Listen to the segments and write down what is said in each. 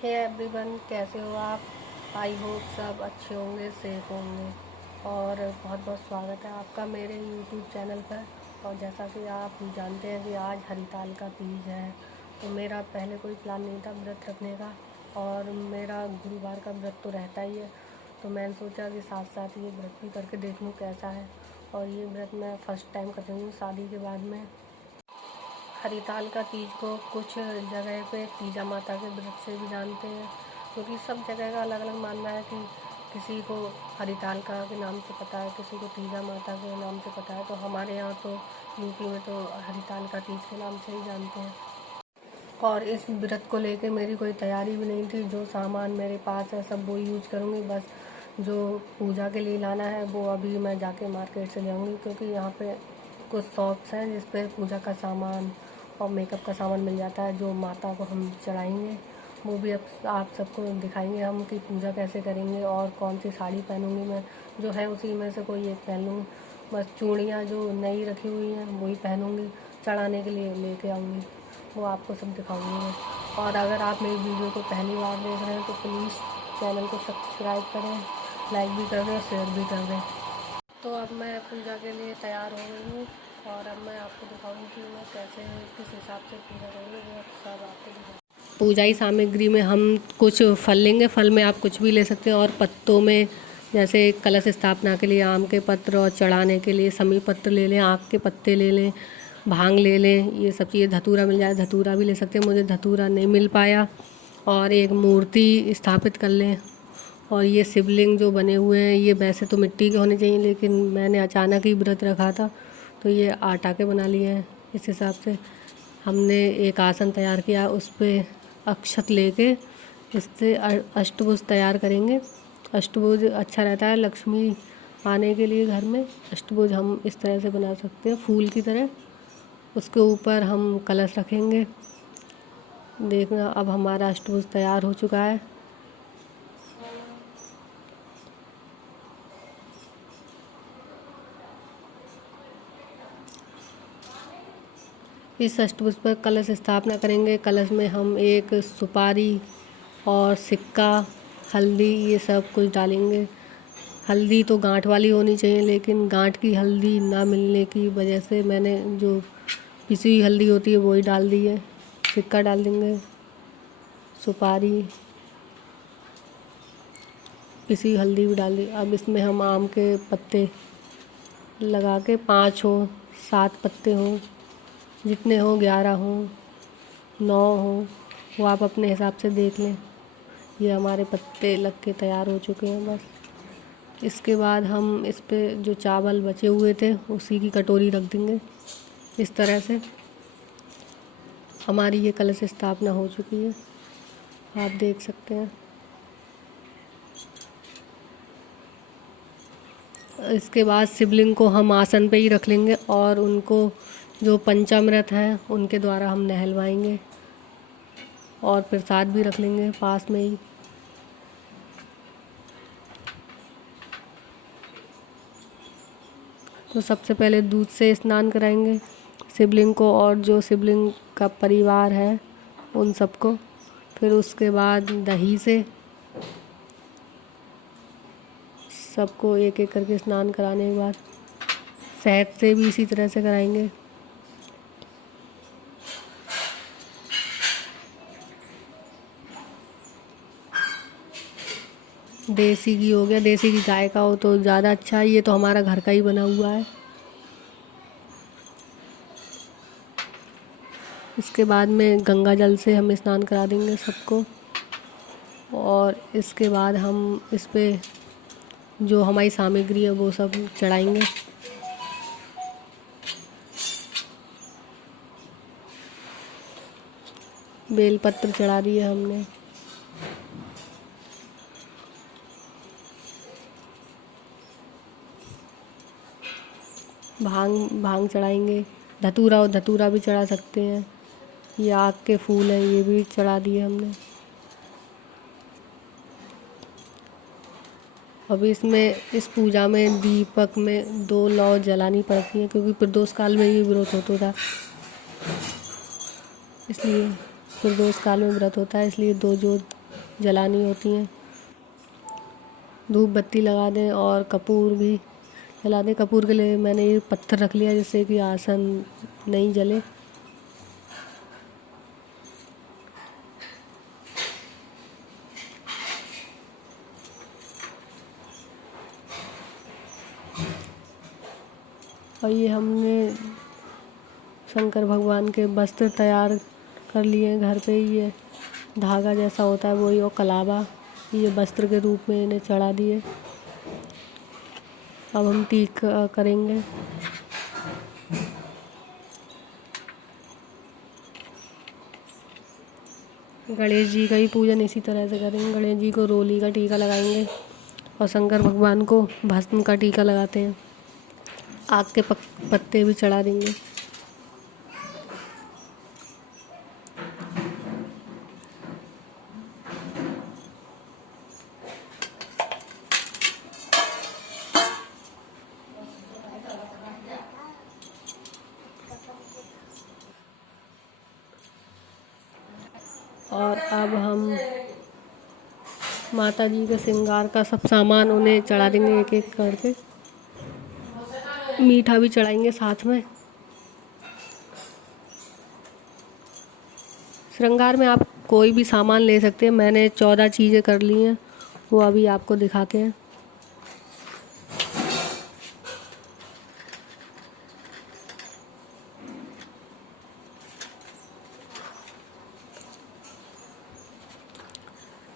Hey everyone, कैसे हो आप। आई होप सब अच्छे होंगे, सेफ होंगे। और बहुत बहुत स्वागत है आपका मेरे यूट्यूब चैनल पर। और जैसा कि आप जानते हैं कि आज हरिताल का तीज है, तो मेरा पहले कोई प्लान नहीं था व्रत रखने का। और मेरा गुरुवार का व्रत तो रहता ही है, तो मैंने सोचा कि साथ साथ ये व्रत भी करके देख लूँ कैसा है। और ये व्रत मैं फ़र्स्ट टाइम कर रही हूँ शादी के बाद में। हरिताल का तीज को कुछ जगह पे तीजा माता के व्रत से भी जानते हैं, क्योंकि सब जगह का अलग अलग मानना है कि किसी को हरिताल का के नाम से पता है, किसी को तीजा माता के नाम से पता है। तो हमारे यहाँ तो यूपी में तो हरिताल का तीज के नाम से ही जानते हैं। और इस व्रत को लेके मेरी कोई तैयारी भी नहीं थी। जो सामान मेरे पास है सब वो यूज करूँगी, बस जो पूजा के लिए लाना है वो अभी मैं जाके मार्केट से ले आऊँगी, क्योंकि यहाँ पे कुछ शॉप्स हैं जिस पे पूजा का सामान और मेकअप का सामान मिल जाता है, जो माता को हम चढ़ाएंगे। वो भी अब आप सबको दिखाएंगे हम कि पूजा कैसे करेंगे और कौन सी साड़ी पहनूंगी मैं। जो है उसी में से कोई एक पहन लूँगी। बस चूड़ियाँ जो नई रखी हुई हैं वही पहनूंगी, चढ़ाने के लिए लेके आऊँगी, वो आपको सब दिखाऊंगी मैं। और अगर आप मेरी वीडियो को पहली बार देख रहे हैं तो प्लीज़ चैनल को सब्सक्राइब करें, लाइक भी कर दें और शेयर भी कर दें। तो अब मैं पूजा के लिए तैयार हो गई हूँ, और अब मैं आपको दिखाऊंगी कि मैं कैसे किस हिसाब से पूजा करूँगी, वो सब आपको दिखाऊंगी। पूजाई सामग्री में हम कुछ फल लेंगे। फल में आप कुछ भी ले सकते हैं। और पत्तों में जैसे कलश स्थापना के लिए आम के पत्र, और चढ़ाने के लिए समी पत्र ले लें, आक के पत्ते ले लें, भांग ले लें, ये सब चीज़ें। धतूरा मिल जाए, धतूरा भी ले सकते हैं, मुझे धतूरा नहीं मिल पाया। और एक मूर्ति स्थापित कर लें। और ये शिवलिंग जो बने हुए हैं ये वैसे तो मिट्टी के होने चाहिए, लेकिन मैंने अचानक ही व्रत रखा था तो ये आटा के बना लिए हैं। इस हिसाब से हमने एक आसन तैयार किया, उस पर अक्षत लेके इससे अष्टभुज तैयार करेंगे। अष्टभुज अच्छा रहता है लक्ष्मी आने के लिए घर में। अष्टभुज हम इस तरह से बना सकते हैं, फूल की तरह। उसके ऊपर हम कलश रखेंगे। देखना, अब हमारा अष्टभुज तैयार हो चुका है। इस अष्टभुज पर कलश स्थापना करेंगे। कलश में हम एक सुपारी और सिक्का, हल्दी, ये सब कुछ डालेंगे। हल्दी तो गांठ वाली होनी चाहिए, लेकिन गांठ की हल्दी ना मिलने की वजह से मैंने जो पिसी हुई हल्दी होती है वही डाल दी है। सिक्का डाल देंगे, सुपारी, पिसी हुई हल्दी भी डाल दी। अब इसमें हम आम के पत्ते लगा के 5 हो, 7 पत्ते हों, जितने हों, 11 हों, 9 हों, वो आप अपने हिसाब से देख लें। ये हमारे पत्ते लग के तैयार हो चुके हैं। बस इसके बाद हम इस पे जो चावल बचे हुए थे उसी की कटोरी रख देंगे। इस तरह से हमारी ये कलश स्थापना हो चुकी है, आप देख सकते हैं। इसके बाद शिवलिंग को हम आसन पे ही रख लेंगे, और उनको जो पंचामृत हैं उनके द्वारा हम नहलवाएंगे, और प्रसाद भी रख लेंगे पास में ही। तो सबसे पहले दूध से स्नान कराएंगे शिवलिंग को, और जो शिवलिंग का परिवार है उन सबको। फिर उसके बाद दही से सबको एक एक करके स्नान कराने के बाद शहद से भी इसी तरह से कराएंगे। देसी घी हो गया, देसी घी गाय का हो तो ज़्यादा अच्छा है, ये तो हमारा घर का ही बना हुआ है। इसके बाद में गंगा जल से हम स्नान करा देंगे सबको। और इसके बाद हम इस पे जो हमारी सामग्री है वो सब चढ़ाएंगे। बेलपत्र चढ़ा दिए हमने। भांग भांग चढ़ाएंगे। धतूरा और धतूरा भी चढ़ा सकते हैं। ये आग के फूल हैं, ये भी चढ़ा दिए हमने। अब इसमें इस पूजा में दीपक में 2 लौ जलानी पड़ती हैं, क्योंकि प्रदोष काल में ये व्रत होता था, इसलिए प्रदोष काल में व्रत होता है, इसलिए 2 जोत जलानी होती हैं। धूप बत्ती लगा दें और कपूर भी जला दें। कपूर के लिए मैंने ये पत्थर रख लिया जिससे कि आसन नहीं जले। और ये हमने शंकर भगवान के वस्त्र तैयार कर लिए हैं घर पे ही। ये धागा जैसा होता है वही, और कलावा, ये वस्त्र के रूप में इन्हें चढ़ा दिए। अब हम टीका करेंगे। गणेश जी का ही पूजन इसी तरह से करेंगे। गणेश जी को रोली का टीका लगाएंगे और शंकर भगवान को भस्म का टीका लगाते हैं। आग के पत्ते भी चढ़ा देंगे। और अब हम माता जी के श्रृंगार का सब सामान उन्हें चढ़ा देंगे एक एक करके। मीठा भी चढ़ाएंगे साथ में। श्रृंगार में आप कोई भी सामान ले सकते हैं। मैंने 14 चीज़ें कर ली हैं, वो अभी आपको दिखाते हैं।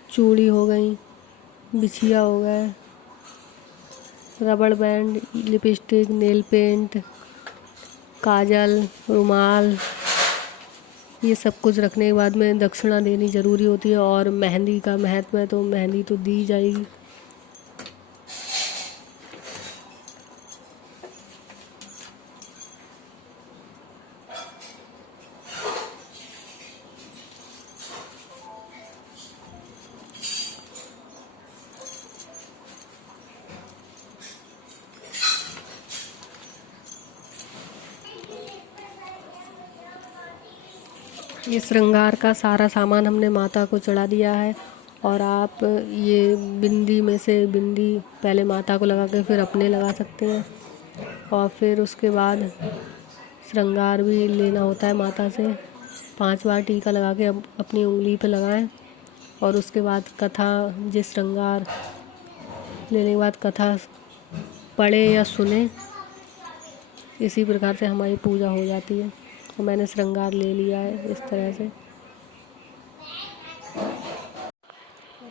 चूड़ी हो गई, बिछिया हो गए, रबड़ बैंड, लिपस्टिक, नेल पेंट, काजल, रुमाल, ये सब कुछ रखने के बाद में दक्षिणा देनी ज़रूरी होती है। और मेहंदी का महत्व है तो मेहंदी तो दी जाएगी। ये श्रृंगार का सारा सामान हमने माता को चढ़ा दिया है। और आप ये बिंदी में से बिंदी पहले माता को लगा के फिर अपने लगा सकते हैं। और फिर उसके बाद श्रृंगार भी लेना होता है माता से। 5 बार टीका लगा के अपनी उंगली पे लगाएं। और उसके बाद कथा, जिस श्रृंगार लेने के बाद कथा पढ़े या सुने। इसी प्रकार से हमारी पूजा हो जाती है। और मैंने श्रृंगार ले लिया है इस तरह से।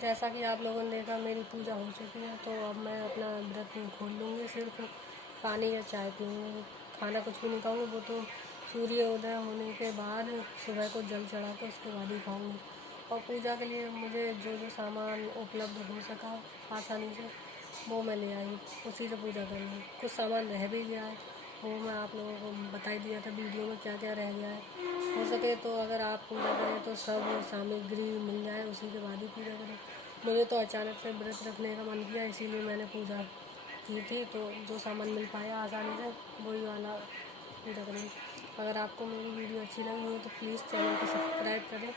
जैसा कि आप लोगों ने देखा मेरी पूजा हो चुकी है, तो अब मैं अपना व्रत खोल लूँगी। सिर्फ पानी या चाय पीऊँगी, खाना कुछ भी नहीं खाऊँगी। वो तो सूर्योदय होने के बाद सुबह को जल चढ़ा कर उसके बाद ही खाऊँगी। और पूजा के लिए मुझे जो जो सामान उपलब्ध हो सका आसानी से वो मैं ले आई, उसी से पूजा करूँगी। कुछ सामान रह भी गया है, वो मैं आप लोगों को बता ही दिया था वीडियो में क्या क्या रह गया है। हो सके तो अगर आप पूजा करें तो सब सामग्री मिल जाए, उसी के बाद ही पूजा करें। मुझे तो अचानक से व्रत रखने का मन किया, इसीलिए मैंने पूजा की थी। तो जो सामान मिल पाया आसानी से वही वाला पूजा करेंगे। अगर आपको मेरी वीडियो अच्छी लगी हो तो प्लीज़ चैनल को सब्सक्राइब करें।